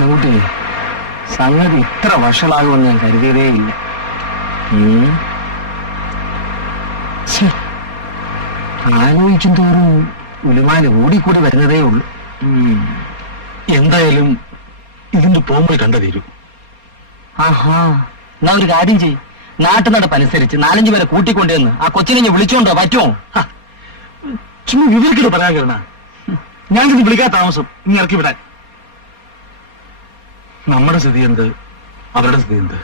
കൃഷ്ണൻകുട്ടി, സംഗതി ഇത്ര വഷളാകുമെന്ന് ഞാൻ കരുതിയതേയില്ല. ആലോചിക്കും തോറും ഉലുമാല് ഓടിക്കൂടി വരുന്നതേ ഉള്ളൂ. എന്തായാലും ഇതിന്റെ പോകുമ്പോൾ കണ്ടതീരും. ആഹാ, എന്നാ ഒരു കാര്യം ചെയ്യ്. നാട്ടുനടപ്പനുസരിച്ച് 4-5 പേരെ കൂട്ടിക്കൊണ്ടുവന്ന് ആ കൊച്ചിനെ വിളിച്ചോണ്ടോ പറ്റുമോ? ചുമ്മാ വിവരക്കേട് പറയാൻ കേരണ. ഞാനിത് വിളിക്കാൻ താമസം നീ ഇറക്കി വിടാൻ. നമ്മുടെ സ്ഥിതി എന്ത്, അവരുടെ സ്ഥിതി എന്ത്?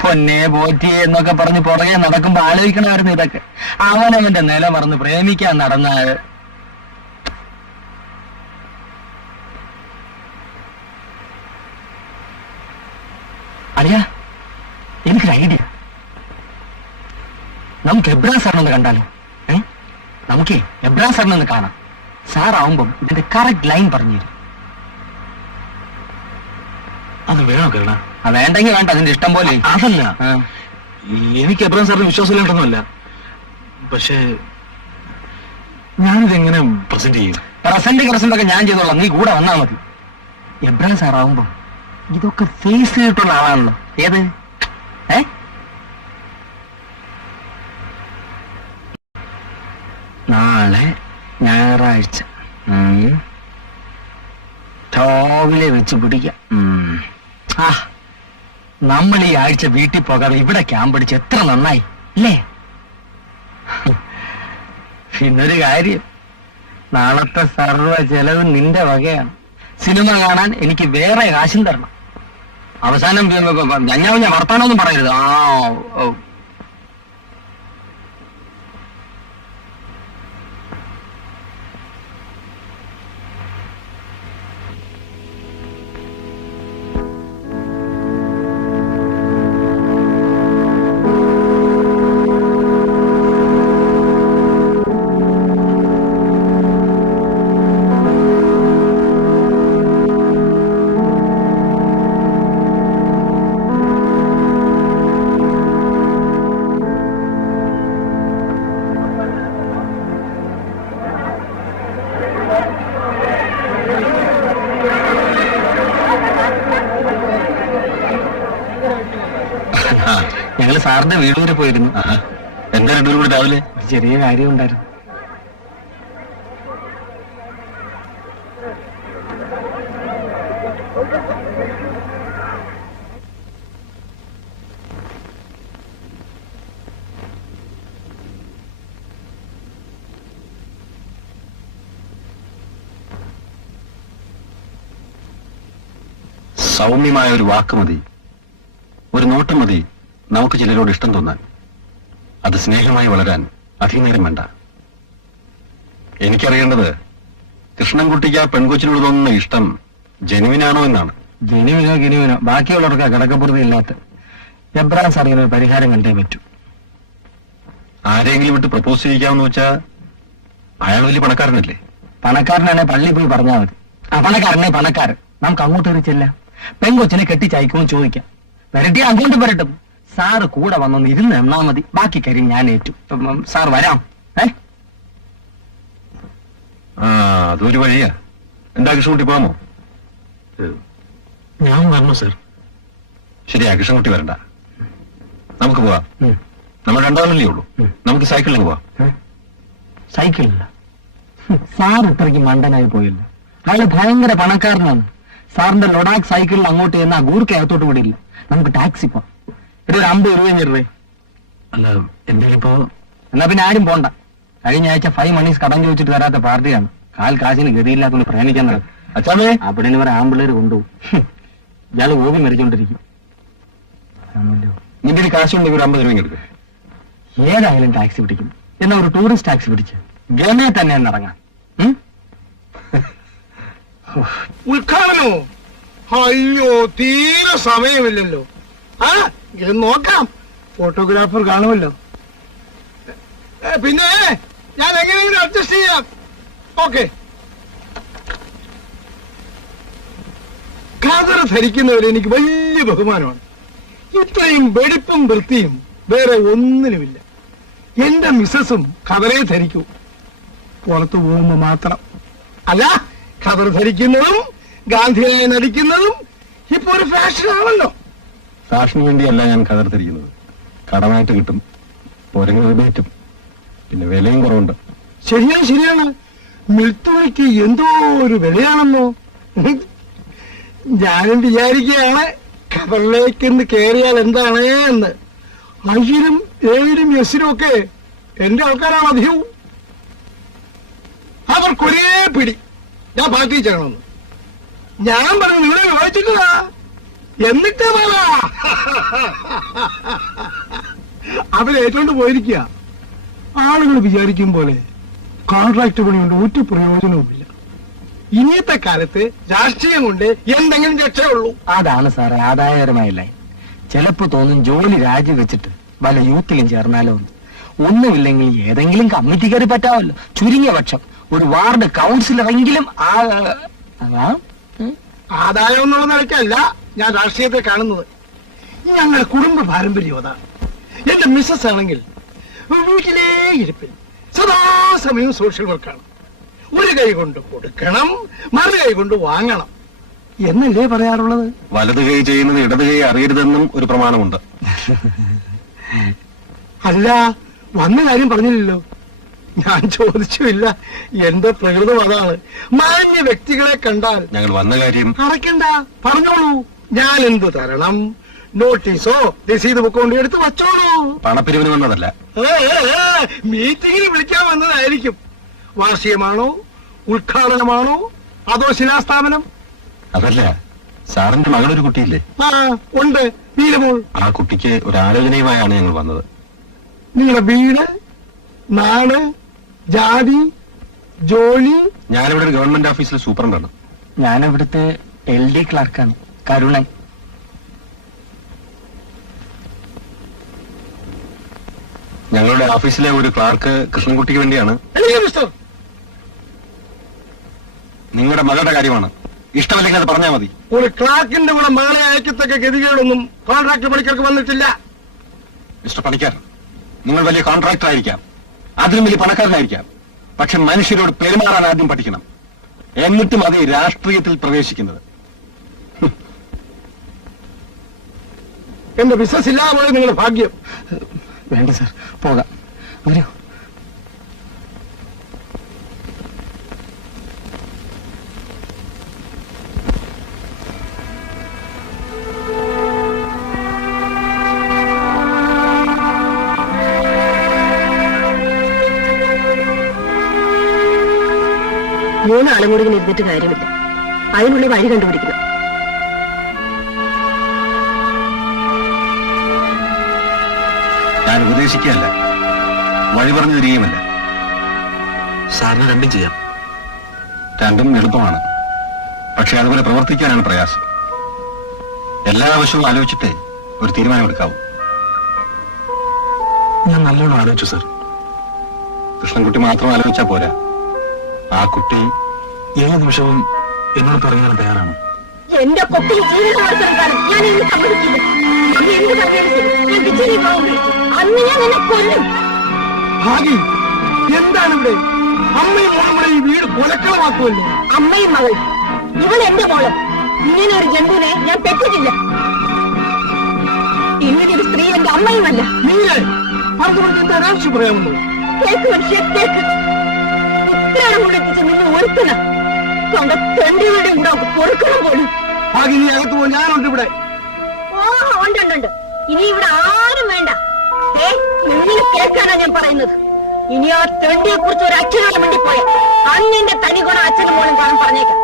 പൊന്നെ പോറ്റിയെ എന്നൊക്കെ പറഞ്ഞ് പുറകെ നടക്കുമ്പോ ആലോചിക്കണമായിരുന്നു ഇതൊക്കെ. അവനവന്റെ നില മറന്ന് പ്രേമിക്കാൻ നടന്നാൽ അളിയാ, എനിക്കൊരു ഐഡിയ. നമുക്ക് എബ്രാം സാറിനൊന്ന് കണ്ടാലോ? നമുക്ക് എബ്രാം സാറിനൊന്ന് കാണാം. സാറാവുമ്പം ഇതിന്റെ കറക്റ്റ് ലൈൻ പറഞ്ഞു തരും. അത് വേണോ കരുണ? വേണ്ടെങ്കിൽ വേണ്ട, അതിന്റെ ഇഷ്ടം പോലെ. അതല്ല, എനിക്ക് എബ്രാം സാറിന് വിശ്വാസമില്ലാണ്ടൊന്നുമല്ല. പക്ഷേ ഞാനിതെങ്ങനെ പ്രസന്റ് ചെയ്യും? പ്രസന്റ് ഒക്കെ ഞാൻ ചെയ്തോളാം, നീ കൂടെ വന്നാ മതി. എബ്രാം സാറാവുമ്പോ ഇതൊക്കെ ഫേസ് ചെയ്തിട്ടുള്ള ആളാണല്ലോ. ഏത് നാളെ ഞായറാഴ്ച രാവിലെ വെച്ച് പിടിക്കാം. നമ്മൾ ഈ ആഴ്ച വീട്ടിൽ പോകാതെ ഇവിടെ ക്യാമ്പ് അടിച്ച് എത്ര നന്നായി അല്ലേ? പിന്നൊരു കാര്യം, നാളത്തെ സർവ്വ ചെലവ് നിന്റെ വകയാണ്. സിനിമ കാണാൻ എനിക്ക് വേറെ കാശും തരണം. അവസാനം ഞാൻ വർത്താനൊന്നും പറയരുത്. ഞങ്ങള് സാറിന്റെ വീട് വരെ പോയിരുന്നു. എന്താ രണ്ടുപേരും കൂടി രാവിലെ? ചെറിയ കാര്യം ഉണ്ടായിരുന്നു. സൗമ്യമായ ഒരു വാക്ക് മതി, ഒരു നോട്ടം മതി നമുക്ക് ചിലരോട് ഇഷ്ടം തോന്നാൻ. അത് സ്നേഹമായി വളരാൻ അധികം നേരം വേണ്ട. എനിക്കറിയേണ്ടത് കൃഷ്ണൻകുട്ടിക്ക് ആ പെൺകൊച്ചിനോട് തോന്നുന്ന ഇഷ്ടം ജനുവിനാണോ എന്നാണ്. ജനുവിനോ ബാക്കിയുള്ളവർക്ക് കിടക്കപ്പുറത്ത് ഇല്ലാത്ത എബ്രാം സാറിന് ഒരു പരിഹാരം കണ്ടേ പറ്റൂ. ആരെങ്കിലും വിട്ട് പ്രപ്പോസ് ചെയ്യിക്കാമെന്ന് വെച്ചാൽ അയാൾ വലിയ പണക്കാരനല്ലേ? പണക്കാരനാണെ പള്ളി പോയി പറഞ്ഞാൽ മതി. പണക്കാരൻ നമുക്ക് അങ്ങോട്ട് എറിച്ചല്ല. പെൺകൊച്ചിനെ കെട്ടിച്ചയക്കുമെന്ന് ചോദിക്കാം. വരട്ടി അങ്ങോട്ട് വരട്ടും. സാറ് കൂടെ വന്നൊന്ന് ഇരുന്ന് എണ്ണാ മതി. ബാക്കി കാര്യം ഞാൻ ഏറ്റു. സാർ വരാം. അതൊരു വഴിയാ. എന്താ കൃഷ്ണൻകുട്ടി പോകാമോ? ഞാൻ വരണോ സാർ? ശരിയാ, കൃഷ്ണൻകുട്ടി വരണ്ട, നമുക്ക് പോവാം. നമ്മൾ രണ്ടാളല്ലേ ഉള്ളൂ, നമുക്ക് സൈക്കിളിൽ പോവാം. സൈക്കിളില്ല, സാർ ഇത്രയ്ക്ക് മണ്ടനായി പോയില്ല. അയാള് ഭയങ്കര പണക്കാരനാണ്. സാറിന്റെ ലൊഡാക്ക് സൈക്കിളിൽ അങ്ങോട്ട് ചെന്നാൽ ഗൂർക്ക അകത്തോട്ട് വിടില്ല. നമുക്ക് ടാക്സി പോവാം. ഒരു 50 രൂപ. അല്ല, എന്തെങ്കിലും ഇപ്പോ എന്നാ പിന്നെ ആരും പോണ്ട. കഴിഞ്ഞ ആഴ്ച 5 മണീസ് കടം ചോദിച്ചിട്ട് തരാത്ത പാർട്ടിയാണ്. കാശിന് ഗതിയില്ലാത്തൊന്ന് പ്രയാണിക്കാൻ നടക്കും. അച്ഛാമേ, അവിടെ വരെ ആമ്പിള്ളേര് കൊണ്ടുപോകും. ഇയാള് ഓവി മരിച്ചോണ്ടിരിക്കും. നിന്റെ ഒരു കാശുണ്ടെങ്കിൽ ഒരു 50 രൂപ എടുക്കുക. ഏതായാലും ടാക്സി പിടിക്കും. എന്നാ ഒരു ടൂറിസ്റ്റ് ടാക്സി പിടിച്ച് ഗമേ തന്നെ ഇറങ്ങാം. ഉദ്ഘാടനോ? അയ്യോ, തീരെ സമയമില്ലല്ലോ. ഇത് നോക്കാം, ഫോട്ടോഗ്രാഫർ കാണുമല്ലോ. പിന്നെ ഞാൻ എങ്ങനെയെങ്കിലും അഡ്ജസ്റ്റ് ചെയ്യാം. ഓക്കെ. ഖദർ ധരിക്കുന്നവർ എനിക്ക് വലിയ ബഹുമാനമാണ്. ഇത്രയും വെടിപ്പും വൃത്തിയും വേറെ ഒന്നിനുമില്ല. എന്റെ മിസ്സസും ഖദറെ ധരിക്കൂ, പുറത്തു പോകുമ്പോ മാത്രം. അല്ല, ഖദർ ധരിക്കുന്നതും ഗാന്ധിയായി നടിക്കുന്നതും ഇപ്പൊ ഒരു ഫാഷൻ ആണല്ലോ. ഫാഷന് വേണ്ടിയല്ല ഞാൻ കതർത്തിരിക്കുന്നത്. കടമായിട്ട് കിട്ടും, പോരെങ്കിൽ റിബേറ്റും, പിന്നെ വിലയും കുറവുണ്ട്. ശരിയാണ് ശരിയാണ്, മിൽത്തുണിക്ക് എന്തോ ഒരു വിലയാണല്ലോ. ഞാനും വിചാരിക്കുകയാണ് ഖബറിലേക്കൊന്ന് കയറിയാൽ എന്താണ് എന്ന്. 5,000, 7,000 എസിനും ഒക്കെ എന്റെ ആൾക്കാരാണ് അധികവും. അവർക്കൊരേ പിടി ഞാൻ പാർട്ടി ചെയ്യണമെന്ന്. ഞാൻ പറഞ്ഞു നിങ്ങളെ വിവാഹിച്ചിട്ടാ എന്നിട്ട് അവരേറ്റോണ്ട് പോയിരിക്കുക. ആളുകൾ വിചാരിക്കും പോലെ കോൺട്രാക്ട് പണി കൊണ്ട് ഒരു പ്രയോജനവുമില്ല. ഇനിയത്തെ കാലത്ത് രാഷ്ട്രീയം കൊണ്ട് എന്തെങ്കിലും രക്ഷയുള്ളൂ. അതാണ് സാറേ ആദായകരമായില്ല. ചിലപ്പോ തോന്നും ജോലി രാജിവെച്ചിട്ട് വല്ല യൂത്തിലും ചേർന്നാലോ എന്ന്. ഒന്നുമില്ലെങ്കിൽ ഏതെങ്കിലും കമ്മിറ്റി കയറി പറ്റാമല്ലോ. ചുരുങ്ങിയ പക്ഷം ഒരു വാർഡ് കൗൺസിലറെങ്കിലും ആദായം എന്നുള്ള നിലയ്ക്കല്ല ഞാൻ രാഷ്ട്രീയത്തെ കാണുന്നത്. ഞങ്ങളുടെ കുടുംബ പാരമ്പര്യം അതാണ്. എന്റെ മിസ്സസ് ആണെങ്കിൽ വീട്ടിലേ ഇരിപ്പിൽ സദാസമയം സോഷ്യൽ വർക്കാണ്. ഒരു കൈ കൊണ്ട് കൊടുക്കണം, മറു കൈ കൊണ്ട് വാങ്ങണം എന്നല്ലേ പറയാറുള്ളത്. വലത് കൈ ചെയ്യുന്നത് ഇടത് കൈ അറിയരുതെന്നും ഒരു പ്രമാണമുണ്ട്. അല്ല, വന്ന കാര്യം പറഞ്ഞില്ലല്ലോ. ഞാൻ ചോദിച്ചില്ല. എന്റെ പ്രകൃതം അതാണ്. മാന്യ വ്യക്തികളെ കണ്ടാൽ ഞങ്ങൾ വന്ന കാര്യം അറക്കണ്ട, പറഞ്ഞോളൂ. ഞാൻ എന്ത് തരണം? നോട്ടീസോ രസീത് ബുക്കോണ്ട് എടുത്ത് വച്ചോളൂ. പണപ്പിരിവിന് വന്നതല്ല. മീറ്റിംഗിന് വിളിക്കാൻ വന്നതായിരിക്കും. വാർഷികമാണോ, ഉദ്ഘാടനമാണോ, അതോ ശിലാസ്ഥാപനം? അതല്ല, സാറിന്റെ മകളൊരു കുട്ടിയില്ലേ? ആ ഉണ്ട്, നീലമോൾ. ആ കുട്ടിക്ക് ഒരു ആലോചനയുമായാണ് ഞങ്ങൾ വന്നത്. നിങ്ങളുടെ വീട്, നാട്, ജാതി, ജോലി? ഞാനിവിടെ ഒരു ഗവൺമെന്റ് ഓഫീസിലെ സൂപ്രണ്ടാണ്. ഞാനിവിടുത്തെ LD ക്ലർക്കാണ്, കരുണൻ. ഞങ്ങളുടെ ഓഫീസിലെ ഒരു ക്ലാർക്ക് കൃഷ്ണൻകുട്ടിക്ക് വേണ്ടിയാണ്. അല്ലെങ്കിൽ മിസ്റ്റർ, നിങ്ങളുടെ മകളുടെ കാര്യമാണ്. ഇഷ്ടമല്ലെങ്കിൽ അത് പറഞ്ഞാൽ മതി. ഒരു ക്ലാർക്കിന്റെ കൂടെ മകളെ അയക്കത്തക്ക ഗതികേടൊന്നും കോൺട്രാക്ട് പണിക്കർക്ക് വന്നിട്ടില്ല. മിസ്റ്റർ പണിക്കർ, നിങ്ങൾ വലിയ കോൺട്രാക്ടർ ആയിരിക്കാം, അതിലും വലിയ പണക്കാരനായിരിക്കാം. പക്ഷെ മനുഷ്യരോട് പെരുമാറാൻ ആദ്യം പഠിക്കണം. എന്നിട്ടും അത് രാഷ്ട്രീയത്തിൽ പ്രവേശിക്കുന്നത്. എന്റെ ബിസിനസ് ഇല്ലാതെ പോയത് നിങ്ങളുടെ ഭാഗ്യം. വേണ്ട സാർ, പോകാം. വരൂ. മൂന്നാളും കൂടി ഇരുന്നിട്ട് കാര്യമില്ല. അതിനുള്ള വഴി കണ്ടുപിടിക്കണം. ഞാൻ ഉപദേശിക്കുകയല്ല, വഴി പറഞ്ഞു തരികയുമല്ല. സാറിന് രണ്ടും ചെയ്യാം. രണ്ടും എളുപ്പമാണ്. പക്ഷെ അതുപോലെ പ്രവർത്തിക്കാനാണ് പ്രയാസം. എല്ലാ ആവശ്യവും ആലോചിച്ചിട്ടേ ഒരു തീരുമാനമെടുക്കാവൂ. ഞാൻ നല്ലോണം ആലോചിച്ചു സാർ. കൃഷ്ണൻകുട്ടി മാത്രം ആലോചിച്ചാൽ പോരാ. ആ കുട്ടി ഏത് നിമിഷവും എന്നോട് പറയാൻ തയ്യാറാണ്. എന്റെ കൊക്കിൽ ജീവിതം വളർത്താൻ ഞാൻ ഇന്ന് സമ്മതിക്കില്ല. അമ്മ എന്ത് പറഞ്ഞാലും ശരി, ഞാൻ കിച്ചണിൽ പോകാൻ അന്ന് ഞാൻ എന്നെ കൊല്ലും. ഭാഗി, എന്താണ് ഇവിടെ? അമ്മയും നമ്മുടെ ഈ വീട് കൊലക്കളമാക്കുമല്ലോ. അമ്മയും മകൾ, ഇവൾ എന്റെ മോള്. ഇങ്ങനെ ഒരു ജന്തുവിനെ ഞാൻ പെറ്റിട്ടില്ല. ഇങ്ങനെ ഒരു സ്ത്രീ എന്റെ അമ്മയുമല്ല. നീയെ അതുകൊണ്ട് എന്താ ആവശ്യം പറയാമല്ലോ? കേക്ക് മനുഷ്യ, കേക്ക്. ഇത്രയാണ് കൊണ്ടെത്തിച്ച് നിന്നെ ഒരുത്തന സ്വന്തം തെണ്ടികളുടെ കൂടെ പൊറുക്കണം പോലും. ഭാഗി, നീ അകത്ത് പോ, ഞാനുണ്ട് ഇവിടെ. ഓ ഉണ്ട്. ഇനി ഇവിടെ ആരും വേണ്ട. നിങ്ങൾ കേൾക്കാനാ ഞാൻ പറയുന്നത്. ഇനി ആ തെണ്ടിയെ കുറിച്ച് ഒരു അച്ഛനോട് വേണ്ടിപ്പോയ അന്നിന്റെ തനി ഗുണം അച്ഛനും മോളും കാണാൻ പറഞ്ഞേക്കാം.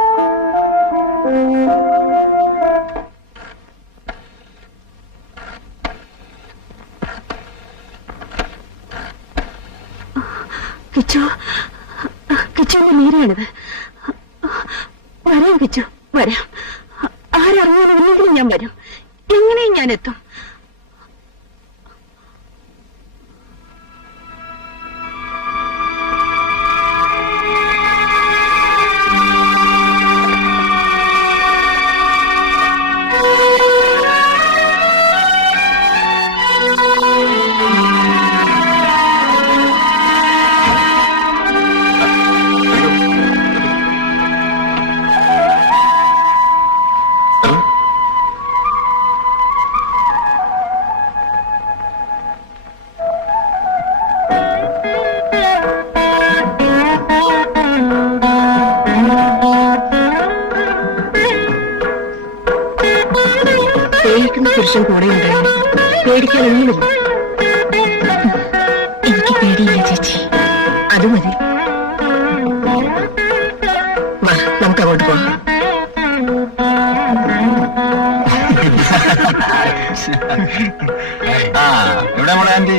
കിച്ചുവിന്റെ നേരെയാണിത്. വരാം കിച്ചു, വരാം. ആരറിയാനില്ലെങ്കിലും ഞാൻ വരും. എങ്ങനെയും ഞാൻ എത്തും. പേടിക്കാനൊന്നുമില്ല. എനിക്ക് പേടിയില്ല ചേച്ചി, അത് മതി. വാ, നമുക്ക് അങ്ങോട്ട് പോവാം. ആ എവിടെ മോളെ ആന്റി?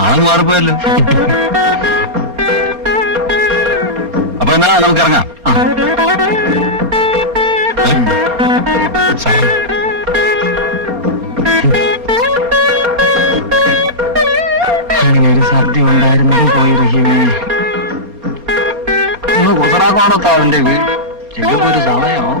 ആണെന്ന് മാറിപ്പോയല്ലോ. അപ്പൊ എന്നാ നമുക്ക് ഇറങ്ങാം. അങ്ങനെ ഒരു സദ്യ ഉണ്ടായിരുന്നത് പോയിരിക്കുമേ. കുസറാക്കോണത്താ അവന്റെ വീട്. ചെല്ലുമ്പോ ഒരു സമയമോ